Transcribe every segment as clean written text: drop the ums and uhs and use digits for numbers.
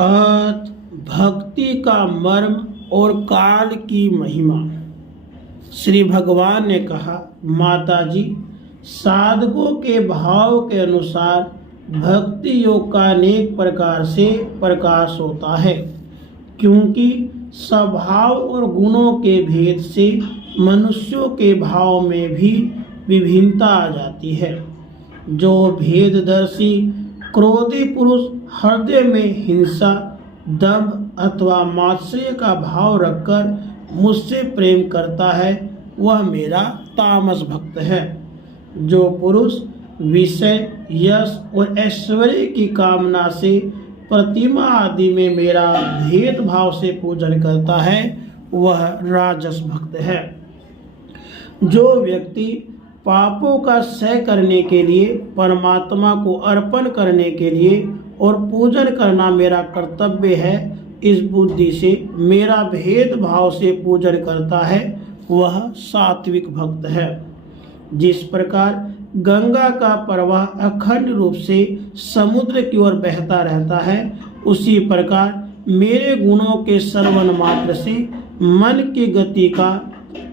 अर्थ, भक्ति का मर्म और काल की महिमा। श्री भगवान ने कहा, माता जी, साधकों के भाव के अनुसार भक्ति योग का अनेक प्रकार से प्रकाश होता है, क्योंकि स्वभाव और गुणों के भेद से मनुष्यों के भाव में भी विभिन्नता आ जाती है। जो भेददर्शी क्रोधी पुरुष हृदय में हिंसा, दंभ अथवा मात्सर्य का भाव रखकर मुझसे प्रेम करता है, वह मेरा तामस भक्त है। जो पुरुष विषय, यश और ऐश्वर्य की कामना से प्रतिमा आदि में मेरा भेदभाव से पूजन करता है, वह राजस भक्त है। जो व्यक्ति पापों का सह करने के लिए, परमात्मा को अर्पण करने के लिए और पूजन करना मेरा कर्तव्य है, इस बुद्धि से मेरा भेदभाव से पूजन करता है, वह सात्विक भक्त है। जिस प्रकार गंगा का प्रवाह अखंड रूप से समुद्र की ओर बहता रहता है, उसी प्रकार मेरे गुणों के श्रवण मात्र से मन की गति का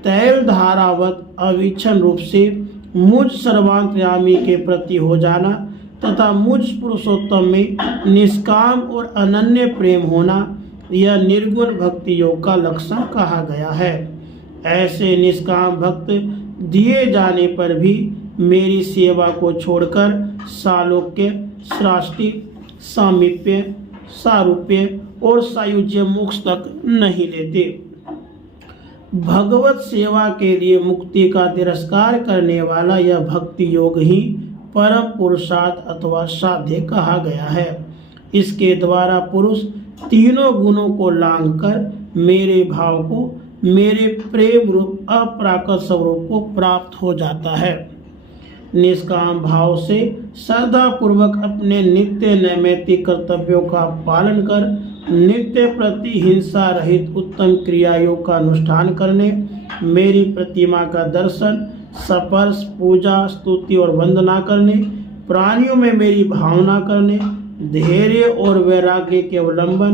तैल धारावत अविच्छिन्न रूप से मुझ सर्वांतर्यामी के प्रति हो जाना तथा मुझ पुरुषोत्तम में निष्काम और अनन्य प्रेम होना, यह निर्गुण भक्ति योग का लक्षण कहा गया है। ऐसे निष्काम भक्त दिए जाने पर भी मेरी सेवा को छोड़कर सालोक्य, सृष्टि, सामीप्य, सारूप्य और सायुज्य मोक्ष तक नहीं लेते। भगवत सेवा के लिए मुक्ति का तिरस्कार करने वाला यह भक्ति योग ही परम पुरुषार्थ अथवा साध्य कहा गया है। इसके द्वारा पुरुष तीनों गुणों को लांघकर मेरे भाव को, मेरे प्रेम रूप अप्राकृत स्वरूप को प्राप्त हो जाता है। निष्काम भाव से श्रद्धा पूर्वक अपने नित्य नैमित्तिक कर्तव्यों का पालन कर नित्य प्रति हिंसा रहित उत्तम क्रिया योग का अनुष्ठान करने, मेरी प्रतिमा का दर्शन, स्पर्श, पूजा, स्तुति और वंदना करने, प्राणियों में मेरी भावना करने, धैर्य और वैराग्य के अवलंबन,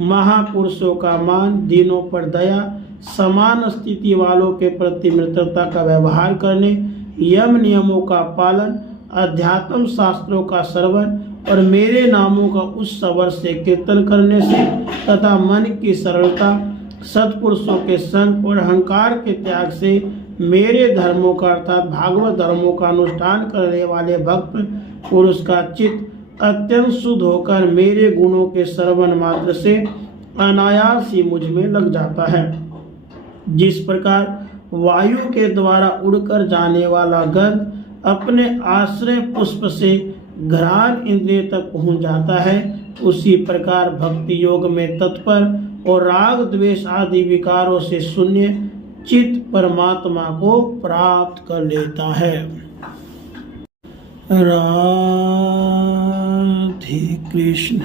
महापुरुषों का मान, दीनों पर दया, समान स्थिति वालों के प्रति मित्रता का व्यवहार करने, यम नियमों का पालन, अध्यात्म शास्त्रों का श्रवण और मेरे नामों का उत्सव से कीर्तन करने से तथा मन की सरलता, सत्पुरुषों के संग और अहंकार के त्याग से मेरे धर्मों का अर्थात भागवत धर्मों का अनुष्ठान करने वाले भक्त पुरुष का चित्त अत्यंत शुद्ध होकर मेरे गुणों के श्रवण मात्र से अनायास ही मुझ में लग जाता है। जिस प्रकार वायु के द्वारा उड़कर जाने वाला गंध अपने आश्रय पुष्प से घ्राण इंद्रिय तक पहुंच जाता है, उसी प्रकार भक्ति योग में तत्पर और राग द्वेष आदि विकारों से शून्य चित्त परमात्मा को प्राप्त कर लेता है। राधे कृष्ण।